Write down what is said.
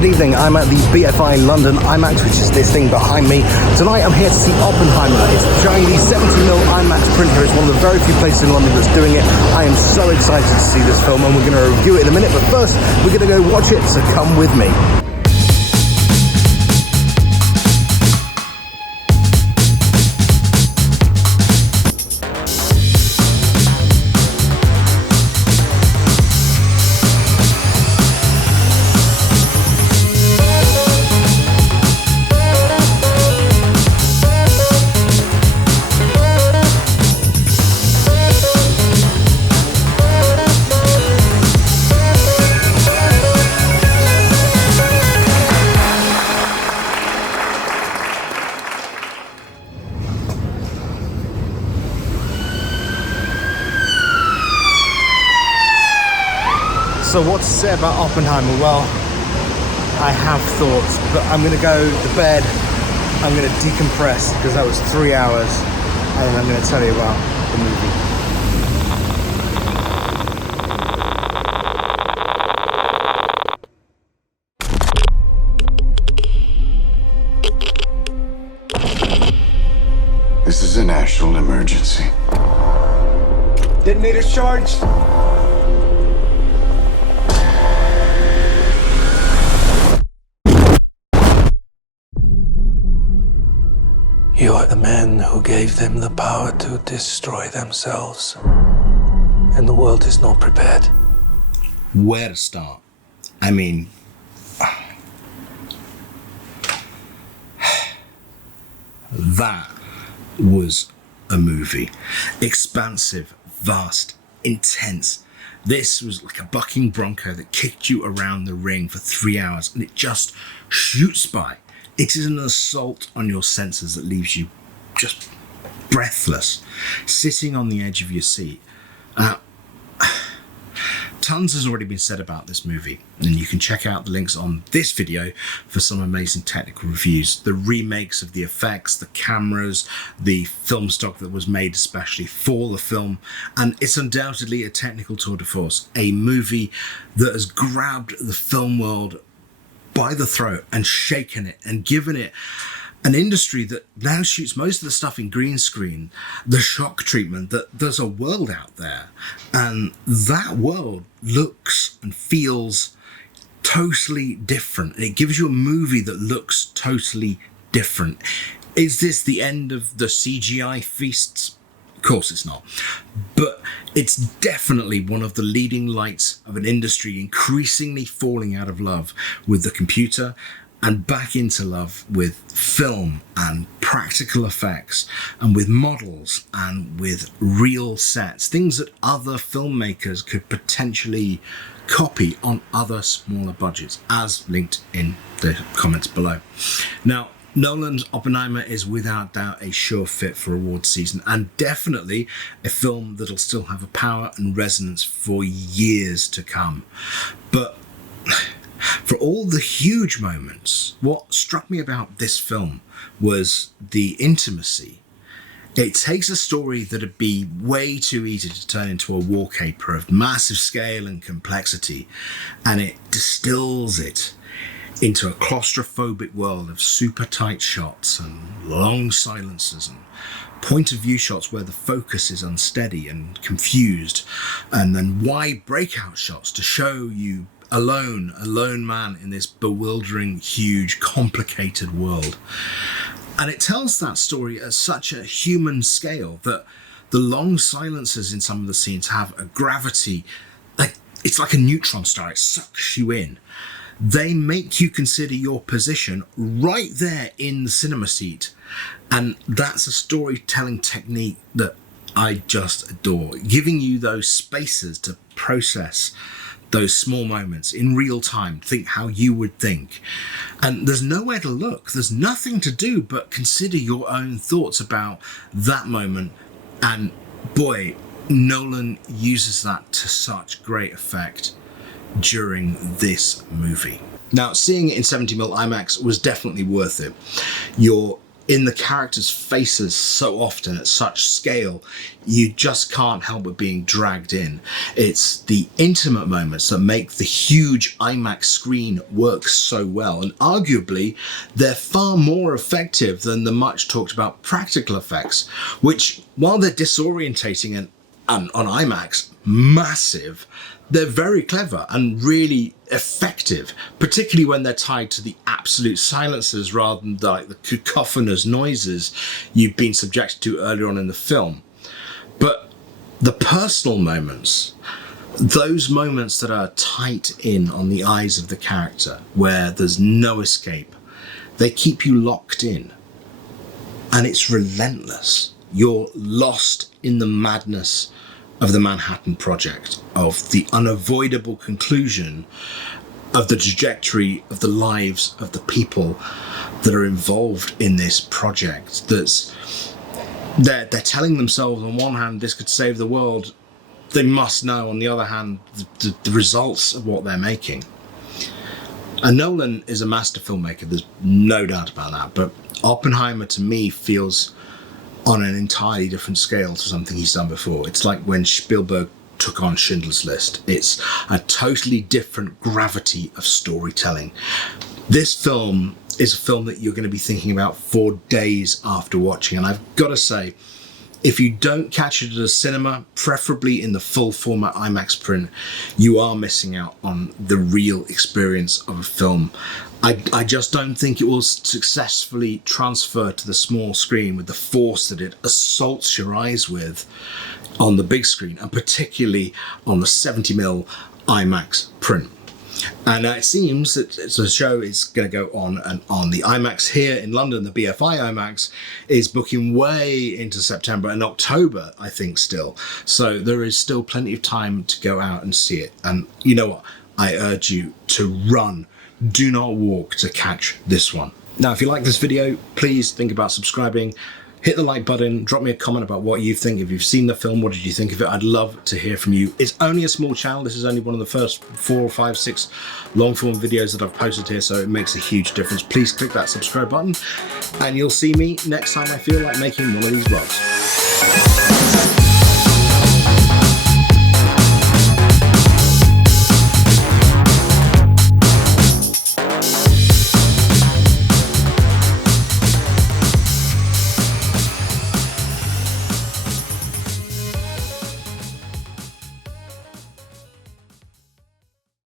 Good evening, I'm at the BFI London IMAX, which is this thing behind me. Tonight I'm here to see Oppenheimer. It's showing the 70mm IMAX print here. It's one of the very few places in London that's doing it. I am so excited to see this film and we're going to review it in a minute, but first we're going to go watch it, so come with me. So what to say about Oppenheimer? Well, I have thoughts, but I'm going to go to bed, I'm going to decompress, because that was 3 hours, and then I'm going to tell you about the movie. This is a national emergency. Detonator's charged. You are the man who gave them the power to destroy themselves. And the world is not prepared. Where to start? I mean, that was a movie. Expansive, vast, intense. This was like a bucking bronco that kicked you around the ring for 3 hours and it just shoots by. It is an assault on your senses that leaves you just breathless, sitting on the edge of your seat. Tons has already been said about this movie, and you can check out the links on this video for some amazing technical reviews. The remakes of the effects, the cameras, the film stock that was made especially for the film, and it's undoubtedly a technical tour de force, a movie that has grabbed the film world by the throat and shaken it and given it an industry that now shoots most of the stuff in green screen, the shock treatment, that there's a world out there, and that world looks and feels totally different. It gives you a movie that looks totally different. Is this the end of the CGI feasts? Of course it's not, but it's definitely one of the leading lights of an industry increasingly falling out of love with the computer and back into love with film and practical effects and with models and with real sets, things that other filmmakers could potentially copy on other smaller budgets, as linked in the comments below. Now, Nolan's Oppenheimer is without doubt a sure fit for awards season, and definitely a film that'll still have a power and resonance for years to come. But for all the huge moments, what struck me about this film was the intimacy. It takes a story that'd be way too easy to turn into a wallpaper of massive scale and complexity, and it distills it into a claustrophobic world of super tight shots and long silences and point of view shots where the focus is unsteady and confused, and then wide breakout shots to show you a lone man in this bewildering, huge, complicated world. And it tells that story at such a human scale that the long silences in some of the scenes have a gravity, like it's like a neutron star, it sucks you in. They make you consider your position right there in the cinema seat. And that's a storytelling technique that I just adore, giving you those spaces to process those small moments in real time, think how you would think. And there's nowhere to look, there's nothing to do but consider your own thoughts about that moment. And boy, Nolan uses that to such great effect during this movie. Now, seeing it in 70mm IMAX was definitely worth it. You're in the characters' faces so often at such scale, you just can't help but being dragged in. It's the intimate moments that make the huge IMAX screen work so well, and arguably they're far more effective than the much talked about practical effects, which, while they're disorientating and on IMAX massive, they're very clever and really effective, particularly when they're tied to the absolute silences rather than like the cacophonous noises you've been subjected to earlier on in the film. But the personal moments, those moments that are tight in on the eyes of the character, where there's no escape, they keep you locked in. And it's relentless. You're lost in the madness of the Manhattan Project, of the unavoidable conclusion of the trajectory of the lives of the people that are involved in this project. They're telling themselves, on one hand, this could save the world. They must know, on the other hand, the results of what they're making. And Nolan is a master filmmaker, there's no doubt about that, but Oppenheimer to me feels on an entirely different scale to something he's done before. It's like when Spielberg took on Schindler's List. It's a totally different gravity of storytelling. This film is a film that you're going to be thinking about for days after watching, and I've got to say, if you don't catch it at a cinema, preferably in the full format IMAX print, you are missing out on the real experience of a film. I just don't think it will successfully transfer to the small screen with the force that it assaults your eyes with on the big screen, and particularly on the 70mm IMAX print. And it seems that the show is going to go on and on. The IMAX here in London, the BFI IMAX, is booking way into September and October, I think, still. So there is still plenty of time to go out and see it. And you know what? I urge you to run. Do not walk to catch this one. Now, if you like this video, please think about subscribing. Hit the like button, drop me a comment about what you think. If you've seen the film, what did you think of it? I'd love to hear from you. It's only a small channel. This is only one of the first 4 or 5, 6 long form videos that I've posted here, so it makes a huge difference. Please click that subscribe button and you'll see me next time I feel like making one of these vlogs.